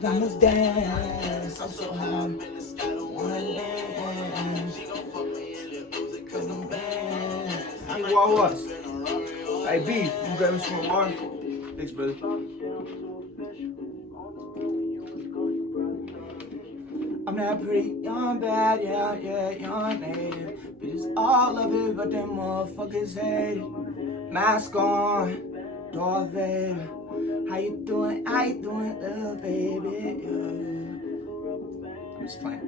diamonds dance. I'm so high, wanna land. Cause I'm bad. Hey, what was? Hey, B, you grab me some water? Thanks, brother. I'm that pretty young bad, yeah, young native. Bitches all love it, but them motherfuckers hate it. Mask on, Darth Vader. How you doing, little baby? I'm just playing.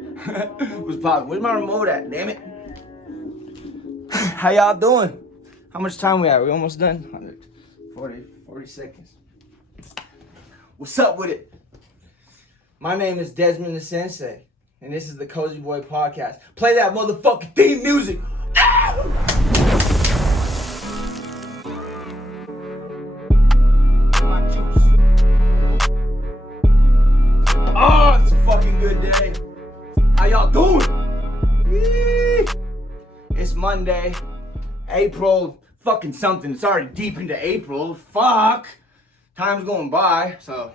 What's poppin'? Where's my remote at, damn it? How y'all doing? How much time we have? We almost done? 40 seconds. What's up with it? My name is Desmond the Sensei, and this is the KozyBoy podcast. Play that motherfucking theme music. My juice. Oh, it's a fucking good day. How y'all doing? Yee. It's Monday, April fucking something. It's already deep into April. Fuck. Time's going by, so.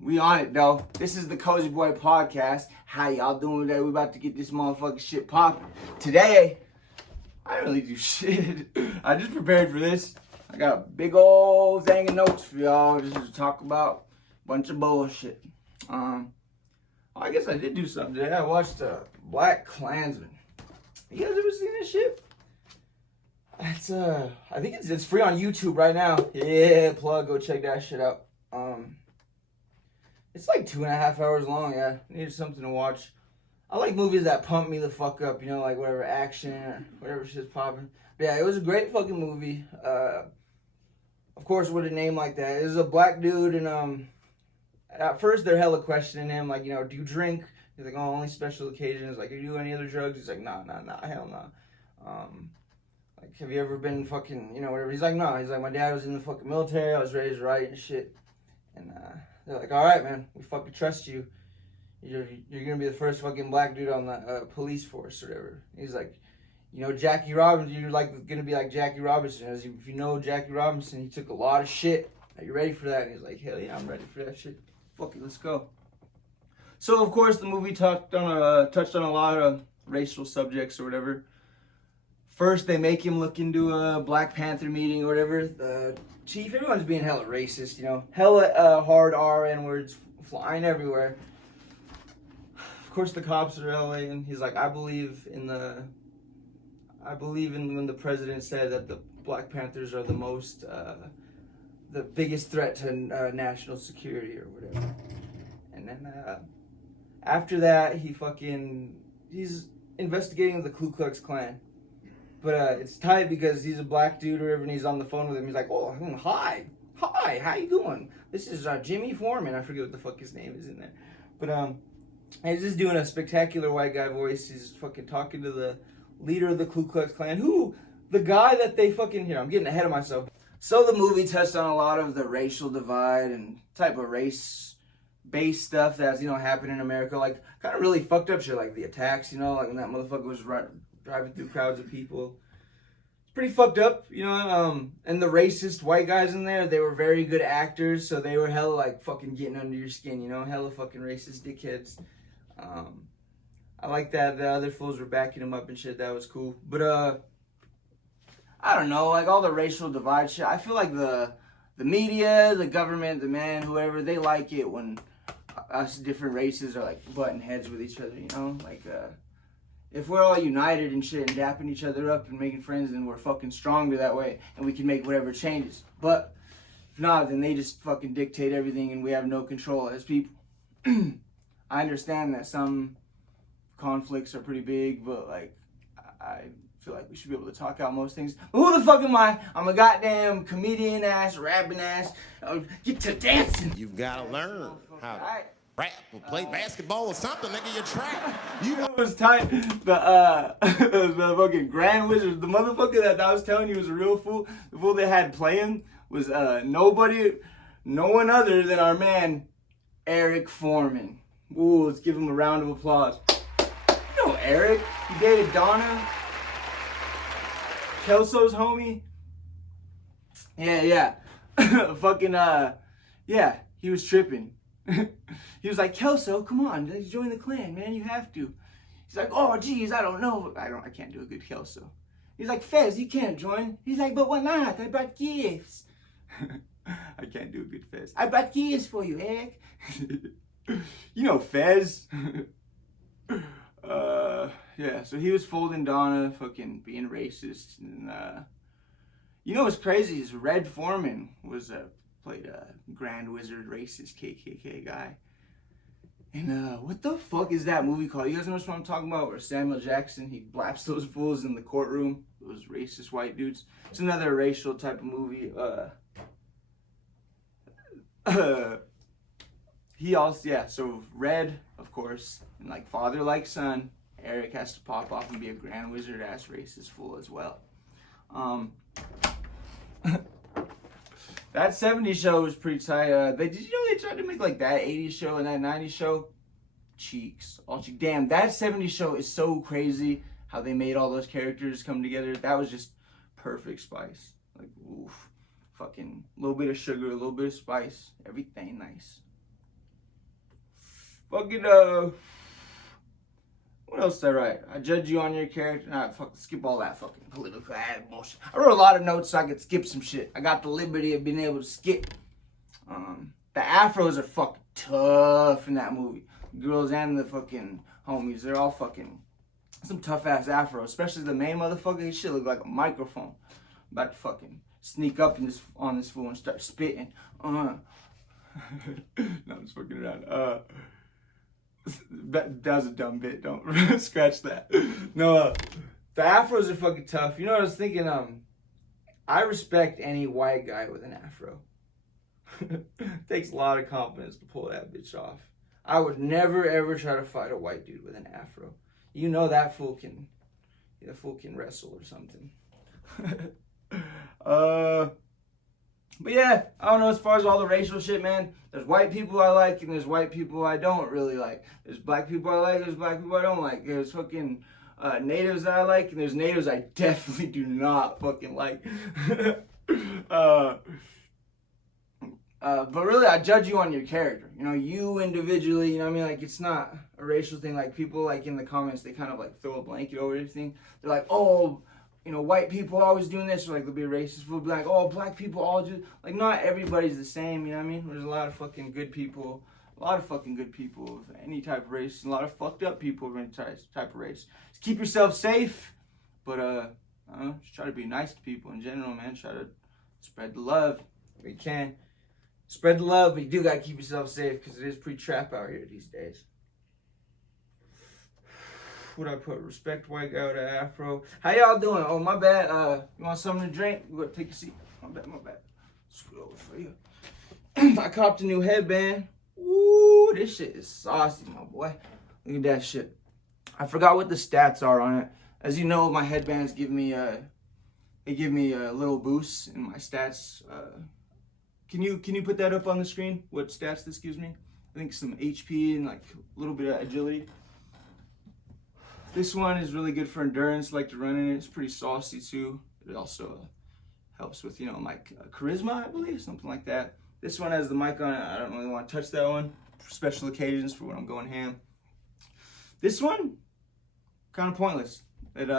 We on it though. This is the KozyBoy podcast. How y'all doing today? We about to get this motherfucking shit popping. Today, I didn't really do shit. I just prepared for this. I got a big old thing of notes for y'all just to talk about a bunch of bullshit. I guess I did do something today. I watched Black Klansman. You guys ever seen this shit? It's I think it's free on YouTube right now. Yeah, plug, go check that shit out. It's like 2.5 hours long, yeah. Needed something to watch. I like movies that pump me the fuck up, you know, like whatever action or whatever shit's popping. But yeah, it was a great fucking movie. Of course, with a name like that. It was a black dude, and at first they're hella questioning him, like, you know, do you drink? He's like, oh, only special occasions. Like, do you do any other drugs? He's like, nah, hell nah. Like, have you ever been fucking, you know, whatever? He's like, no. He's like, my dad was in the fucking military. I was raised right and shit. And they're like, all right, man, we fucking trust you. You're gonna be the first fucking black dude on the police force or whatever. He's like, you know, Jackie Robinson. You're like gonna be like Jackie Robinson. As if you know Jackie Robinson, he took a lot of shit. Are you ready for that? And he's like, hell yeah, I'm ready for that shit. Fuck it, let's go. So of course the movie touched on a lot of racial subjects or whatever. First, they make him look into a Black Panther meeting or whatever. The chief, everyone's being hella racist, you know. Hella hard RN words flying everywhere. Of course, the cops are LA, and he's like, I believe in when the president said that the Black Panthers are the biggest threat to national security or whatever. And then after that, he's investigating the Ku Klux Klan. But it's tight because he's a black dude or whatever, and he's on the phone with him. He's like, oh, hi, how you doing? This is Jimmy Foreman. I forget what the fuck his name is in there. But he's just doing a spectacular white guy voice. He's fucking talking to the leader of the Ku Klux Klan, the guy that they fucking, here, I'm getting ahead of myself. So the movie touched on a lot of the racial divide and type of race-based stuff that's, you know, happening in America. Like, kind of really fucked up shit, like the attacks, you know, like when that motherfucker was driving through crowds of people. It's pretty fucked up, you know, and the racist white guys in there, they were very good actors, so they were hella, like, fucking getting under your skin, you know, hella fucking racist dickheads. I like that the other fools were backing them up and shit, that was cool. But, I don't know, like, all the racial divide shit, I feel like the media, the government, the man, whoever, they like it when us different races are, like, butting heads with each other, you know, like, if we're all united and shit and dapping each other up and making friends, then we're fucking stronger that way and we can make whatever changes. But if not, then they just fucking dictate everything and we have no control as people. I understand that some conflicts are pretty big, but like, I feel like we should be able to talk out most things. But who the fuck am I? I'm a goddamn comedian ass, rapping ass. Get to dancing. You've got to learn how to rap or play basketball or something, nigga. You trap. You know what's tight? The fucking Grand Wizard, the motherfucker that I was telling you was a real fool. The fool they had playing was no one other than our man Eric Foreman. Ooh, let's give him a round of applause. You know Eric? He dated Donna, Kelso's homie. Yeah. Fucking Yeah, he was tripping. He was like, Kelso, come on, join the clan, man. You have to. He's like, oh, geez, I don't know. I can't do a good Kelso. He's like, Fez, you can't join. He's like, but why not? I brought gifts. I can't do a good Fez. I brought gifts for you, Eric. You know Fez. Yeah, so he was folding Donna, fucking being racist. And, you know what's crazy is Red Foreman was, played a Grand Wizard racist KKK guy. And what the fuck is that movie called? You guys know what I'm talking about? Where Samuel Jackson, he blaps those fools in the courtroom. Those racist white dudes. It's another racial type of movie. He also, yeah, so Red, of course, and like father like son, Eric has to pop off and be a Grand Wizard ass racist fool as well. That 70s show was pretty tight. Did you know they tried to make like that 80s show and that 90s show? Cheeks. All cheeks. Damn, that 70s show is so crazy how they made all those characters come together. That was just perfect spice. Like, oof. Fucking little bit of sugar, a little bit of spice. Everything nice. Fucking, what else did I write? I judge you on your character. Nah, fuck, skip all that fucking political bullshit. I wrote a lot of notes so I could skip some shit. I got the liberty of being able to skip. The afros are fucking tough in that movie. The girls and the fucking homies, they're all fucking some tough ass afros. Especially the main motherfucker. His shit look like a microphone. I'm about to fucking sneak up in on this fool and start spitting. No, I'm just fucking around. That was a dumb bit. Don't scratch that. No, the afros are fucking tough. You know what I was thinking? I respect any white guy with an afro. Takes a lot of confidence to pull that bitch off. I would never ever try to fight a white dude with an afro. You know that fool can wrestle or something. But yeah, I don't know, as far as all the racial shit, man, there's white people I like and there's white people I don't really like. There's black people I like, there's black people I don't like. There's fucking natives that I like and there's natives I definitely do not fucking like. But really, I judge you on your character. You know, you individually, you know what I mean? Like, it's not a racial thing. Like, people, like, in the comments, they kind of, like, throw a blanket over everything. They're like, oh, you know, white people are always doing this, or like they'll be racist. We'll be like, oh, black people all just like, not everybody's the same, you know what I mean? There's a lot of fucking good people, of any type of race, and a lot of fucked up people of any type of race. Just keep yourself safe, but I don't know, just try to be nice to people in general, man. Try to spread the love if you can. Spread the love, but you do gotta keep yourself safe because it is pretty trap out here these days. What I put? Respect white guy with an afro. How y'all doing? Oh, my bad. You want something to drink? You gotta take a seat. My bad. Scoot over for you. I copped a new headband. Ooh, this shit is saucy, my boy. Look at that shit. I forgot what the stats are on it. As you know, my headbands give me a little boost in my stats. Can you put that up on the screen? What stats this gives me? I think some HP and like a little bit of agility. This one is really good for endurance. I like to run in it. It's pretty saucy too. It also helps with, you know, my charisma, I believe, something like that. This one has the mic on it. I don't really want to touch that one for special occasions, for when I'm going ham. This one, kind of pointless. It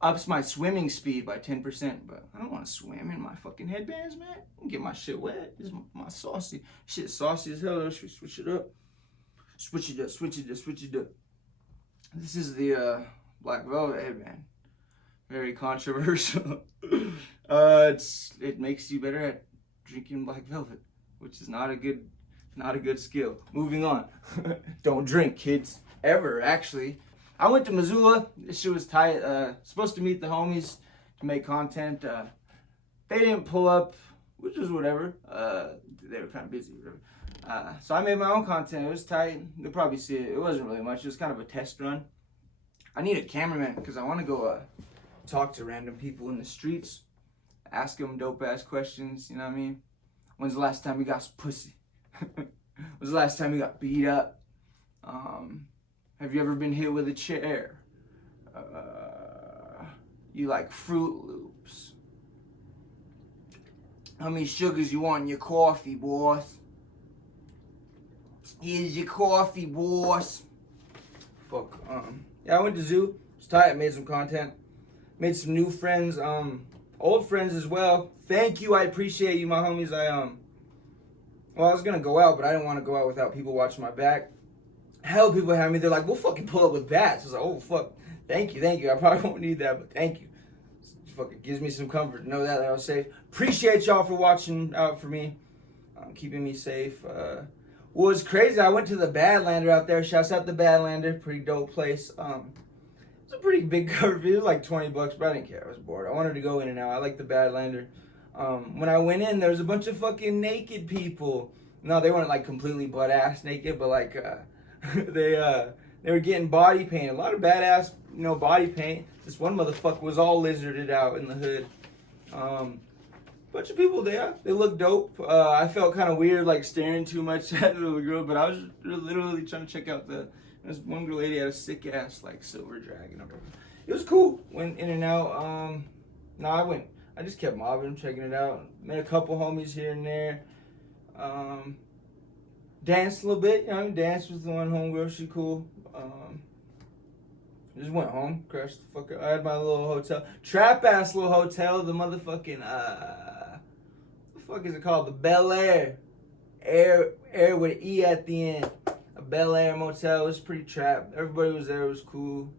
ups my swimming speed by 10%, but I don't want to swim in my fucking headbands, man. I can get my shit wet. This is my saucy. Shit saucy as hell. Should we switch it up? Switch it up. This is the Black Velvet headband. Very controversial. It makes you better at drinking Black Velvet, which is not a good skill. Moving on. Don't drink, kids. Ever, actually. I went to Missoula. This shit was tight. Supposed to meet the homies to make content. They didn't pull up, which is whatever. They were kind of busy, whatever. So I made my own content. It was tight. You'll probably see it. It wasn't really much. It was kind of a test run. I need a cameraman because I want to go talk to random people in the streets. Ask them dope-ass questions, you know what I mean? When's the last time you got some pussy? When's the last time you got beat up? Have you ever been hit with a chair? You like Fruit Loops? How many sugars you want in your coffee, boss? Here's your coffee, boss. Fuck. Yeah, I went to zoo. It's tight. I made some content. Made some new friends. Old friends as well. Thank you. I appreciate you, my homies. Well, I was gonna go out, but I didn't want to go out without people watching my back. Hell, people had me. They're like, "We'll fucking pull up with bats." I was like, "Oh fuck, thank you. I probably won't need that, but thank you." It fucking gives me some comfort to know that I was safe. Appreciate y'all for watching out for me, keeping me safe. What was crazy, I went to the Badlander out there. Shouts out the Badlander, pretty dope place. It's a pretty big cover fee. It was like $20, but I didn't care. I was bored. I wanted to go in and out. I like the Badlander. When I went in, there was a bunch of fucking naked people. No, they weren't like completely butt ass naked, but like they were getting body paint. A lot of badass, body paint. This one motherfucker was all lizarded out in the hood. Bunch of people there. They looked dope. I felt kind of weird, like staring too much at the little girl, but I was literally trying to check out this one girl lady had a sick ass like silver dragon or whatever. It was cool. Went in and out. I just kept mobbing, checking it out. Met a couple homies here and there. Danced a little bit, danced with the one homegirl, she cool. Just went home, crashed the fuck out. I had my little hotel. Trap ass little hotel, the motherfucking what the fuck is it called? The Bel Air. Air with an E at the end. A Bel Air motel. It was pretty trap. Everybody was there, it was cool.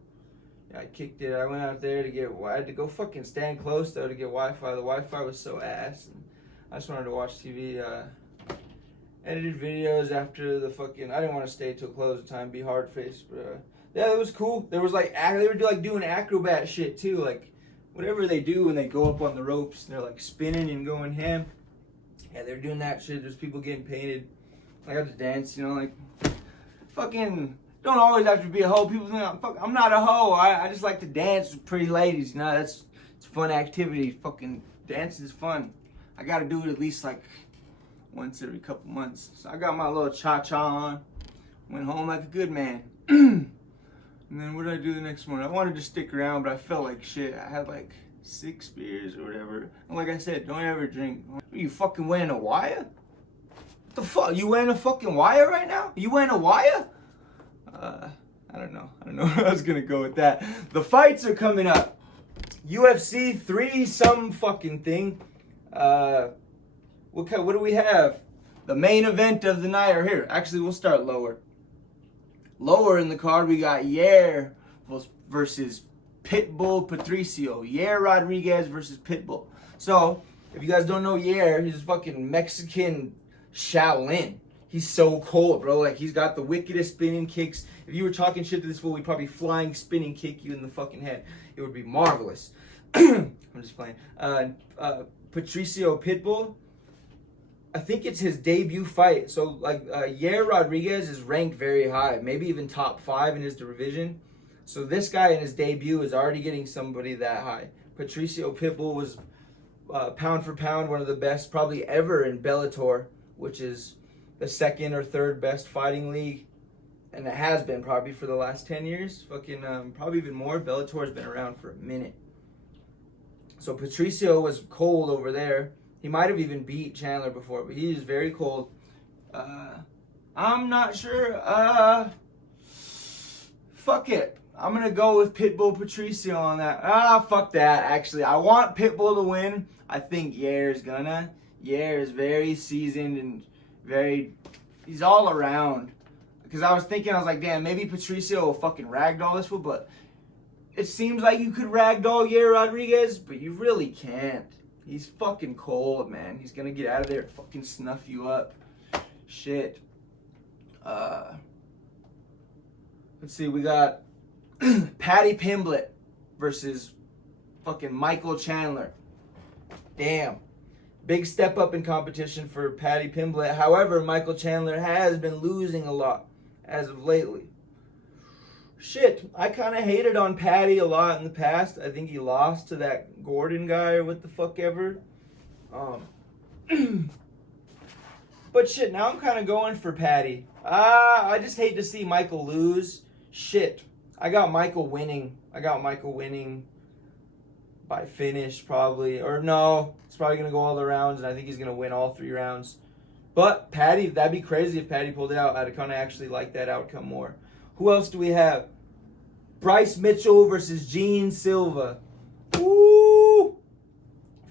I kicked it. I went out there I had to go fucking stand close though to get Wi-Fi. The Wi-Fi was so ass. And I just wanted to watch TV. Edited videos after the fucking. I didn't want to stay till close of time, be hard faced, but yeah, it was cool. There was like they were like doing acrobat shit too, like whatever they do when they go up on the ropes and they're like spinning and going ham. Yeah, they're doing that shit. There's people getting painted. I got to dance, like fucking. Don't always have to be a hoe. People think I'm not a hoe. I just like to dance with pretty ladies. It's a fun activity. Fucking dancing is fun. I gotta do it at least like once every couple months. So I got my little cha-cha on. Went home like a good man. And then what did I do the next morning? I wanted to stick around, but I felt like shit. I had like 6 beers or whatever. And like I said, don't ever drink. Are you fucking wearing a wire? What the fuck? You wearing a fucking wire right now? You wearing a wire? I don't know where I was gonna go with that. The fights are coming up. UFC 3 some fucking thing. What do we have? The main event of the night, or here, actually we'll start lower. Lower in the card we got Yair versus Pitbull Patricio. Yair Rodriguez versus Pitbull. So, if you guys don't know Yair, he's fucking Mexican Shaolin. He's so cold, bro. Like, he's got the wickedest spinning kicks. If you were talking shit to this fool, he'd probably flying spinning kick you in the fucking head. It would be marvelous. I'm just playing. Patricio Pitbull, I think it's his debut fight. So, like, Yair Rodriguez is ranked very high. Maybe even top 5 in his division. So, this guy in his debut is already getting somebody that high. Patricio Pitbull was, pound for pound, one of the best probably ever in Bellator, which is the 2nd or 3rd best fighting league, and it has been probably for the last 10 years. Fucking probably even more. Bellator's been around for a minute. So Patricio was cold over there. He might have even beat Chandler before, but he is very cold. I'm not sure. Fuck it. I'm gonna go with Pitbull Patricio on that. Fuck that. Actually, I want Pitbull to win. I think Yair's gonna. Yair is very seasoned and he's all around. Because I was like, damn, maybe Patricio will fucking ragdoll this fool, but it seems like you could ragdoll Yair Rodriguez, but you really can't. He's fucking cold, man. He's gonna get out of there and fucking snuff you up. Shit. Let's see, we got Paddy Pimblett versus fucking Michael Chandler. Damn. Big step up in competition for Paddy Pimblett. However, Michael Chandler has been losing a lot as of lately. Shit, I kind of hated on Paddy a lot in the past. I think he lost to that Gordon guy or what the fuck ever. But shit, now I'm kind of going for Paddy. I just hate to see Michael lose. Shit, I got Michael winning. by finish probably. Or no, it's probably going to go all the rounds, and I think he's going to win all 3 rounds. But Patty, that'd be crazy if Patty pulled it out. I'd kind of actually like that outcome more. Who else do we have? Bryce Mitchell versus Gene Silva. Ooh.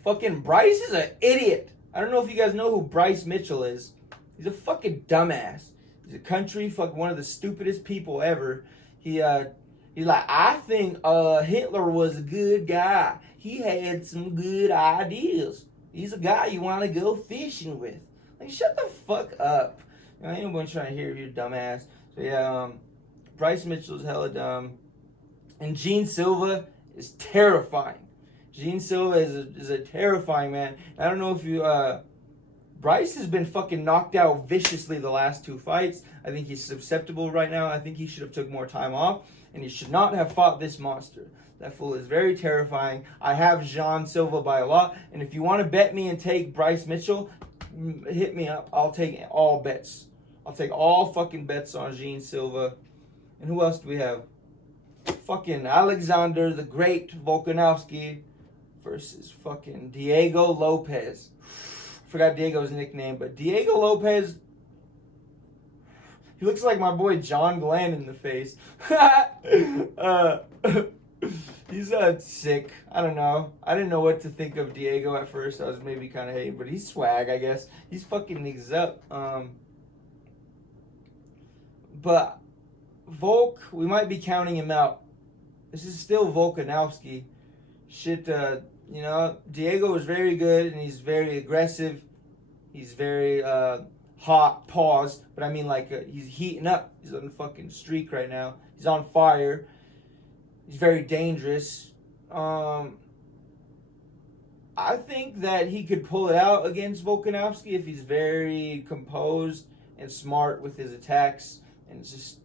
Fucking Bryce is an idiot. I don't know if you guys know who Bryce Mitchell is. He's a fucking dumbass. He's a country one of the stupidest people ever. He's like, I think Hitler was a good guy. He had some good ideas. He's a guy you want to go fishing with. Like, shut the fuck up. You know, ain't nobody trying to hear you, dumbass. So yeah, Bryce Mitchell's hella dumb. And Gene Silva is terrifying. Gene Silva is a terrifying man. I don't know if you... Bryce has been fucking knocked out viciously the last 2 fights. I think he's susceptible right now. I think he should have took more time off. And he should not have fought this monster. That fool is very terrifying. I have Gene Silva by a lot. And if you want to bet me and take Bryce Mitchell, hit me up. I'll take all bets. I'll take all fucking bets on Gene Silva. And who else do we have? Fucking Alexander the Great Volkanovski versus fucking Diego Lopez. Forgot Diego's nickname, but Diego Lopez, he looks like my boy John Glenn in the face. He's sick. I don't know. I didn't know what to think of Diego at first. I was maybe kind of hating, but he's swag, I guess. He's fucking niggas up. But Volk, we might be counting him out. This is still Volkanovski. Shit, you know, Diego is very good and he's very aggressive. He's very hot, pause. But I mean, like, he's heating up. He's on a fucking streak right now. He's on fire. He's very dangerous. I think that he could pull it out against Volkanovski if he's very composed and smart with his attacks and just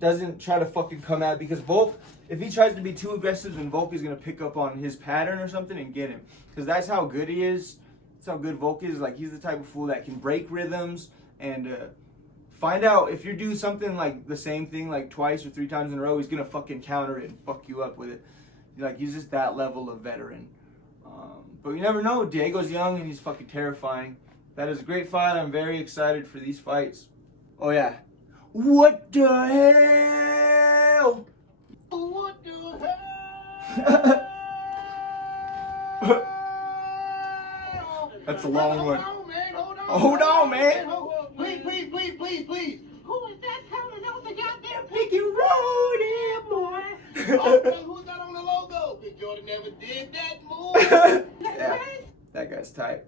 doesn't try to fucking come at, because Volk, if he tries to be too aggressive, then Volk is going to pick up on his pattern or something and get him. Because that's how good he is. That's how good Volk is. Like, he's the type of fool that can break rhythms and find out if you do something like the same thing like 2 or 3 times in a row, he's going to fucking counter it and fuck you up with it. Like, he's just that level of veteran. But you never know. Diego's young and he's fucking terrifying. That is a great fight. I'm very excited for these fights. Oh, yeah. What the hell? What the hell? That's a long one. Hold on, man. Please. Who is that coming on the goddamn Pick and roll there, boy. Okay, who's that on the logo? Big Jordan never did that move. Yeah, that guy's tight.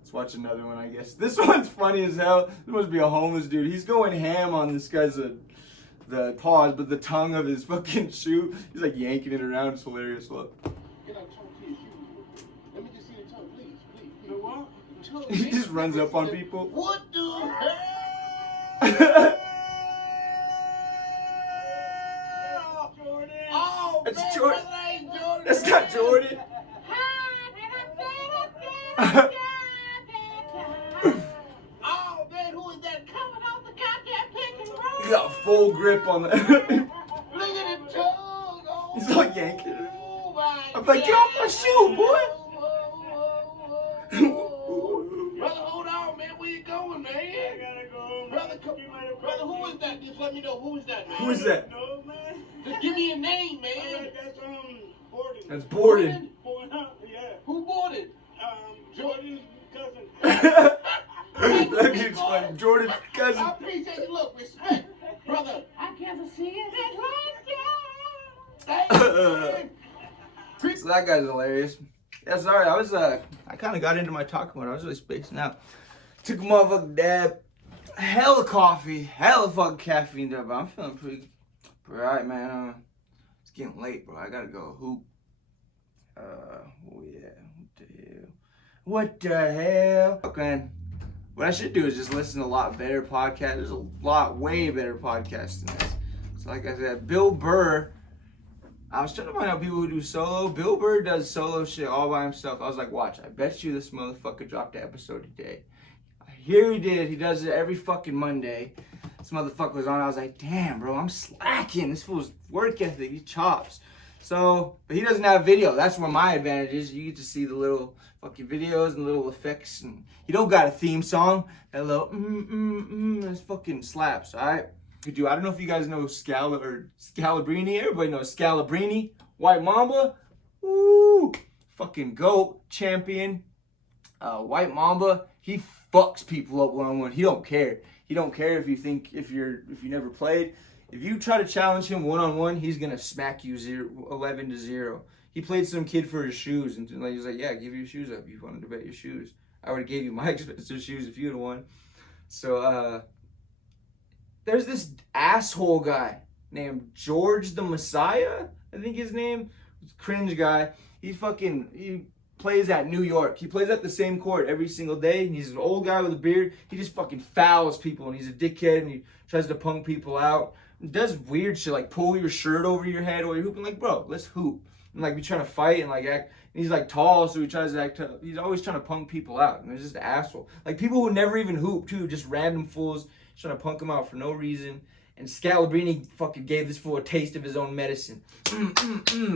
Let's watch another one, I guess. This one's funny as hell. This must be a homeless dude. He's going ham on this guy's the paws, but the tongue of his fucking shoe. He's like yanking it around. It's hilarious. Look. Get out, tongue to your shoe. Let me just see the tongue, please. You know what? He just runs up on people. What the hell? Jordan. Oh, That's man, Jordan. that ain't Jordan. That's not Jordan. Oh, man, who is that coming off the goddamn pick and roll? He got full grip on the. Look at the tongue. Oh, He's like yanking it. my I'm like, get off my shoe, boy. Brother, hold on, man. Where you going, man? I gotta go. Brother, brother, who is that? Just let me know. Who is that, man? Who is that? No, man. Just give me a name, man. That's Borden. That's Borden. Yeah. Who boarded? Jordan's cousin. That dude's funny. Jordan's I cousin. appreciate it. Look, respect. Brother. I never see it like that. So that guy's hilarious. Yeah, sorry, I kind of got into my talk mode. I was really spacing out. Took a motherfucking dab. Hella coffee. Hella fucking caffeine, but I'm feeling pretty alright, man. It's getting late, bro. I gotta go hoop. Oh yeah. What the hell? Okay. What I should do is just listen to a lot better podcasts. There's a lot way better podcasts than this. So like I said, Bill Burr. I was trying to find out people who do solo. Bill Burr does solo shit all by himself. I was like, watch, I bet you this motherfucker dropped an episode today. Here he did. He does it every fucking Monday. This motherfucker was on. I was like, damn, bro, I'm slacking. This fool's work ethic, he chops. So, but he doesn't have video. That's where my advantage is. You get to see the little fucking videos and little effects. And he don't got a theme song. That little this fucking slaps, alright? I don't know if you guys know Scalabrini. Everybody knows Scalabrini. White Mamba. Woo! Fucking GOAT champion. White Mamba. He fucks people up one-on-one. He don't care. He don't care if you never played. If you try to challenge him one-on-one, he's gonna smack you 11-0. He played some kid for his shoes, and he's like, yeah, give your shoes up. You wanted to bet your shoes. I would have gave you my expensive shoes if you had won. So, there's this asshole guy named George the Messiah, I think his name. Cringe guy. He plays at New York. He plays at the same court every single day. And he's an old guy with a beard. He just fucking fouls people, and he's a dickhead, and he tries to punk people out. Does weird shit like pull your shirt over your head while you're hooping. Like, bro, let's hoop. And like, we trying to fight and like act. And he's like tall, so he tries to act tough. He's always trying to punk people out. And he's just an asshole. Like people who never even hoop too, just random fools trying to punk him out for no reason. And Scalabrini fucking gave this fool a taste of his own medicine.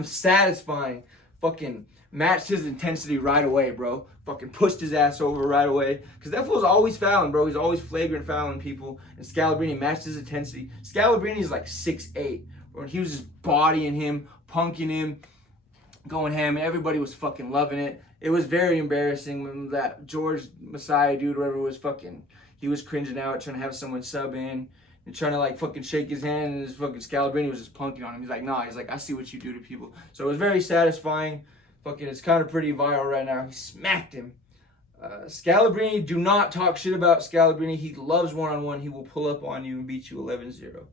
Satisfying. Fucking matched his intensity right away, bro. Fucking pushed his ass over right away. Because that fool's always fouling, bro. He's always flagrant fouling people. And Scalabrini matched his intensity. Scalabrini is like 6'8". Bro. He was just bodying him, punking him, going ham. And everybody was fucking loving it. It was very embarrassing when that George Messiah dude, whatever, was fucking... He was cringing out, trying to have someone sub in. And trying to like fucking shake his hand. And his fucking Scalabrini was just punking on him. He's like, nah. He's like, I see what you do to people. So it was very satisfying. Fucking, it's kind of pretty viral right now. He smacked him. Scalabrini, do not talk shit about Scalabrini. He loves one-on-one. He will pull up on you and beat you 11-0.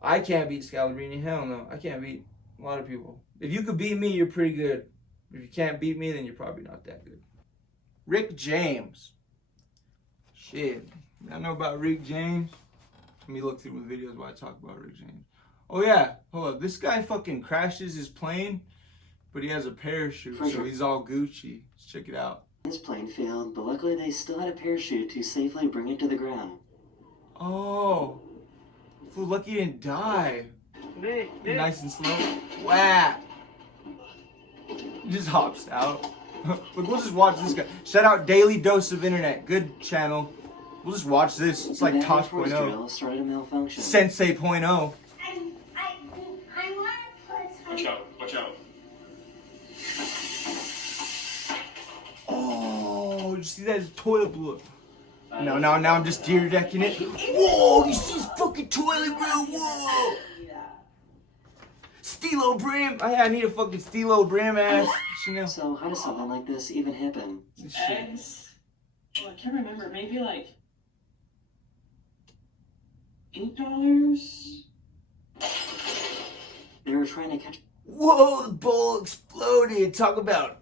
I can't beat Scalabrini. Hell no. I can't beat a lot of people. If you could beat me, you're pretty good. If you can't beat me, then you're probably not that good. Rick James. Shit. I know about Rick James. Let me look through the videos while I talk about Rick James. Oh yeah. Hold up. This guy fucking crashes his plane. But he has a parachute, so he's all Gucci. Let's check it out. His plane failed, but luckily they still had a parachute to safely bring it to the ground. Oh. Fool, lucky he didn't die. Nice and slow. Whap. He just hops out. Look, we'll just watch this guy. Shout out Daily Dose of Internet. Good channel. We'll just watch this. It's like Tosh.0. Started a malfunction. Sensei.0. Watch out, watch out. Oh, did you see that? His toilet blew up. No, now I'm just deer decking it. Whoa, you see his fucking toilet, bro? Whoa. Stilo Brim. I need a fucking Stilo Brim ass. So how does something like this even happen? Eggs. Oh, I can't remember. Maybe like $8. They were trying to catch... Whoa, the bowl exploded. Talk about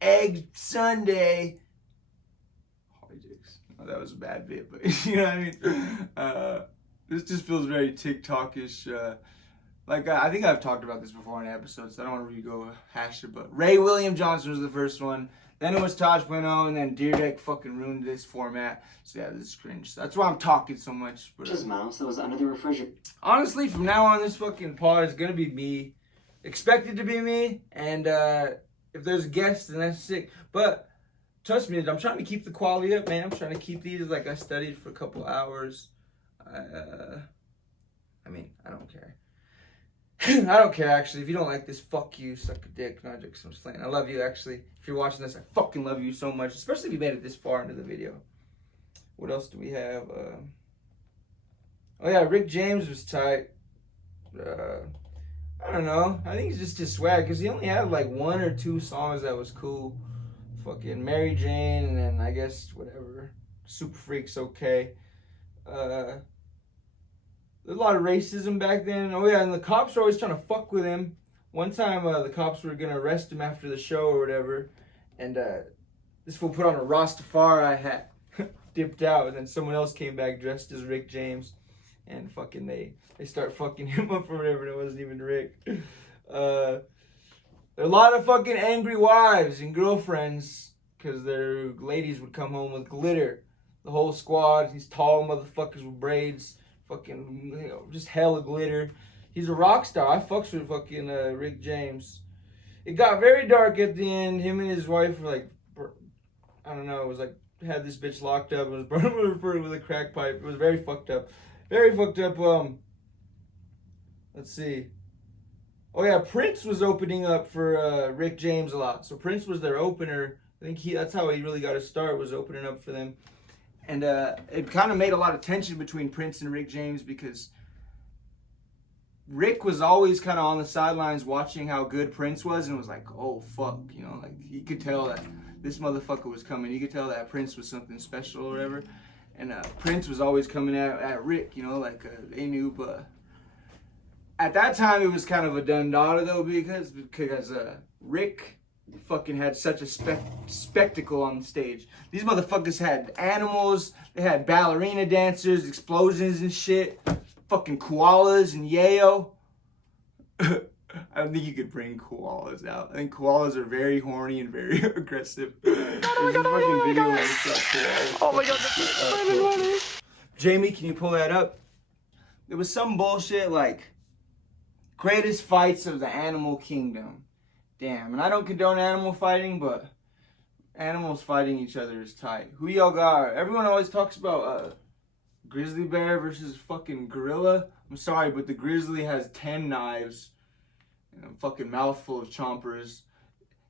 Egg Sunday. Oh, that was a bad bit, but you know what I mean? This just feels very TikTok-ish. I think I've talked about this before in episodes, so I don't want to re-go hash it, but Ray William Johnson was the first one. Then it was Tosh.0, and then Deerdeck fucking ruined this format. So yeah, this is cringe. That's why I'm talking so much. But, his mouse that was under the refrigerator. Honestly, from now on, this fucking pod is going to be me. Expected to be me, and if there's a guest, then that's sick. But trust me, I'm trying to keep the quality up, man. I'm trying to keep these like I studied for a couple hours. I mean, I don't care. I don't care, actually. If you don't like this, fuck you, suck a dick. No, I'm just playing. I love you, actually. If you're watching this, I fucking love you so much. Especially if you made it this far into the video. What else do we have? Oh, yeah, Rick James was tight. I don't know. I think it's just his swag. Because he only had, like, 1 or 2 songs that was cool. Fucking Mary Jane, and then, I guess, whatever. Super Freak's okay. There's a lot of racism back then. Oh yeah, and the cops were always trying to fuck with him. One time the cops were going to arrest him after the show or whatever. And this fool put on a Rastafari hat. Dipped out. And then someone else came back dressed as Rick James. And fucking they start fucking him up or whatever. And it wasn't even Rick. There are a lot of fucking angry wives and girlfriends. Because their ladies would come home with glitter. The whole squad. These tall motherfuckers with braids. Fucking, just hella glitter. He's a rock star. I fucks with fucking Rick James. It got very dark at the end. Him and his wife were like, I don't know, it was like, had this bitch locked up and was burning her with a crack pipe. It was very fucked up. Very fucked up. Let's see. Oh yeah, Prince was opening up for Rick James a lot. So Prince was their opener. I think that's how he really got his start, was opening up for them. And it kind of made a lot of tension between Prince and Rick James because Rick was always kind of on the sidelines watching how good Prince was and was like, oh fuck, you know, like he could tell that this motherfucker was coming. You could tell that Prince was something special or whatever. And Prince was always coming at Rick, you know, like they knew. But at that time, it was kind of a done daughter, though, because Rick fucking had such a spectacle on the stage. These motherfuckers had animals, they had ballerina dancers, explosions and shit, fucking koalas and yayo. I don't think you could bring koalas out. I think koalas are very horny and very aggressive. There's a fucking video of koalas. Oh my god, Jamie, can you pull that up? There was some bullshit like greatest fights of the animal kingdom. Damn, and I don't condone animal fighting, but animals fighting each other is tight. Who y'all got? Everyone always talks about grizzly bear versus fucking gorilla. I'm sorry, but the grizzly has 10 knives and a fucking mouthful of chompers.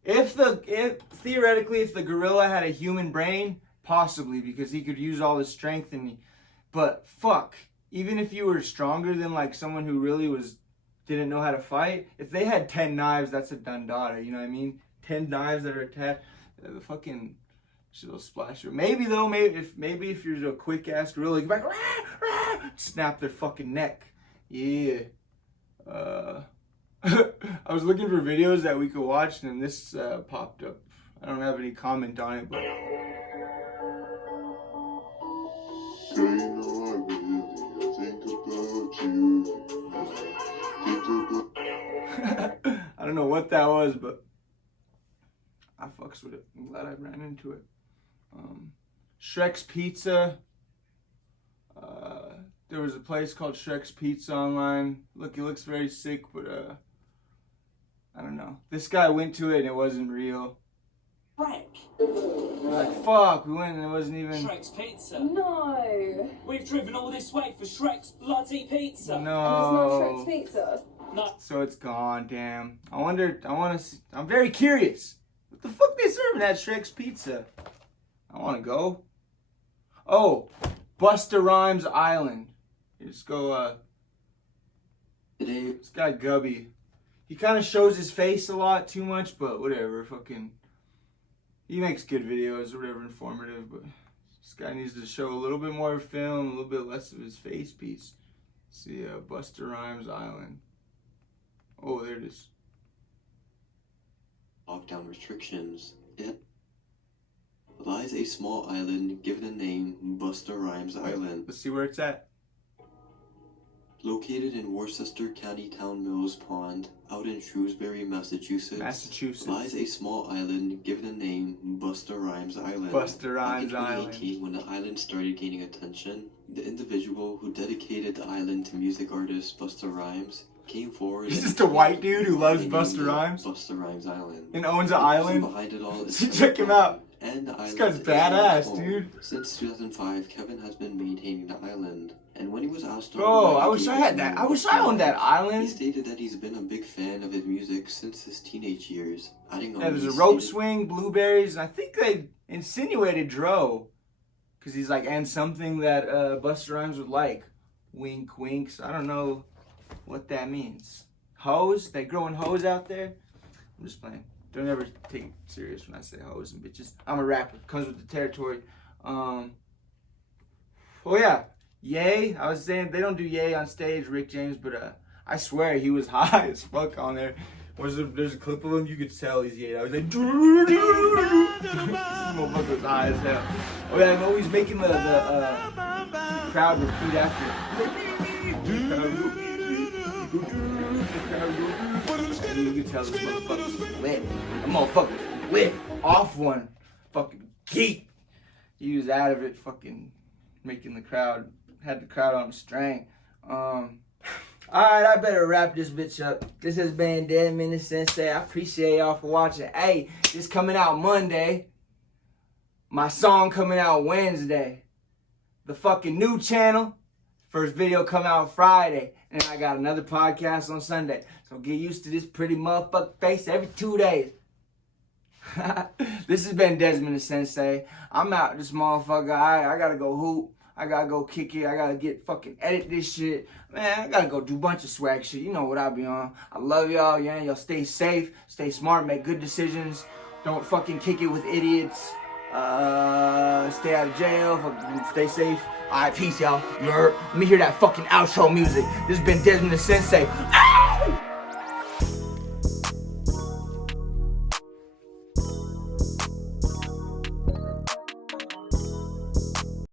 Theoretically, if the gorilla had a human brain, possibly, because he could use all his strength but fuck, even if you were stronger than like someone who really didn't know how to fight, if they had 10 knives, that's a done daughter, you know what I mean? 10 knives that are attached, the fucking shit'll splash you. Maybe though, maybe if you're a quick ass gorilla, you're like, rah, rah, snap their fucking neck. Yeah. I was looking for videos that we could watch, and this popped up. I don't have any comment on it, but I don't know what that was, but I fucks with it. I'm glad I ran into it. Shrek's Pizza. There was a place called Shrek's Pizza online. Look, it looks very sick, but I don't know. This guy went to it and it wasn't real. Shrek. Like, fuck, we went and it wasn't even... Shrek's Pizza. No. We've driven all this way for Shrek's bloody pizza. No. And it's not Shrek's Pizza? No. So it's gone, damn. I'm very curious. What the fuck they serving at Shrek's Pizza? I want to go. Oh, Busta Rhymes Island. You just go, this guy Gubby. He kind of shows his face a lot too much, but whatever, fucking... He makes good videos, whatever, informative, but this guy needs to show a little bit more film, a little bit less of his face piece. Let's see, Busta Rhymes Island. Oh, there it is. Lockdown restrictions. It lies a small island given the name Busta Rhymes Island. Let's see where it's at. Located in Worcester County Town Mills Pond, out in Shrewsbury, Massachusetts, lies a small island given the name Busta Rhymes Island. Busta Rhymes Island. In 2018, when the island started gaining attention, the individual who dedicated the island to music artist Busta Rhymes came forward. He's just a white dude who loves Busta Rhymes. Busta Rhymes Island. And owns an island. Behind it all is Check him out. And the This island guy's badass, dude. Since 2005, Kevin has been maintaining the island. And when he was asked, bro, I wish I had that. I wish I owned that he island. stated that he's been a big fan of his music since his teenage years. Adding on, Yeah, there's a rope swing, blueberries, and I think they insinuated Dro, because he's like, and something that Busta Rhymes would like. Wink, winks. I don't know what that means. Hoes? They growing hoes out there? I'm just playing. Don't ever take it serious when I say hoes and bitches. I'm a rapper. Comes with the territory. Oh yeah. Yay. I was saying they don't do yay on stage, Rick James, but I swear he was high as fuck on there. There's a clip of him, you could tell he's yay. I was like, this motherfucker was high as hell. Oh yeah, I'm always making the crowd repeat after. And you can tell this motherfucker's lit. That motherfucker's lit. Off one. Fucking geek. He was out of it, fucking making the crowd, had the crowd on a string. Alright, I better wrap this bitch up. This has been Desmond Sensei. I appreciate y'all for watching. Hey, this coming out Monday. My song coming out Wednesday. The fucking new channel. First video come out Friday. And I got another podcast on Sunday. So get used to this pretty motherfucker face every 2 days. This has been Desmond the Sensei. I'm out this motherfucker. I gotta go hoop. I gotta go kick it. I gotta get fucking edit this shit. Man, I gotta go do a bunch of swag shit. You know what I be on. I love y'all, yeah. Y'all stay safe, stay smart, make good decisions. Don't fucking kick it with idiots. Stay out of jail, fucking stay safe. Alright, peace, y'all. You heard? Let me hear that fucking outro music. This has been Desmond the Sensei.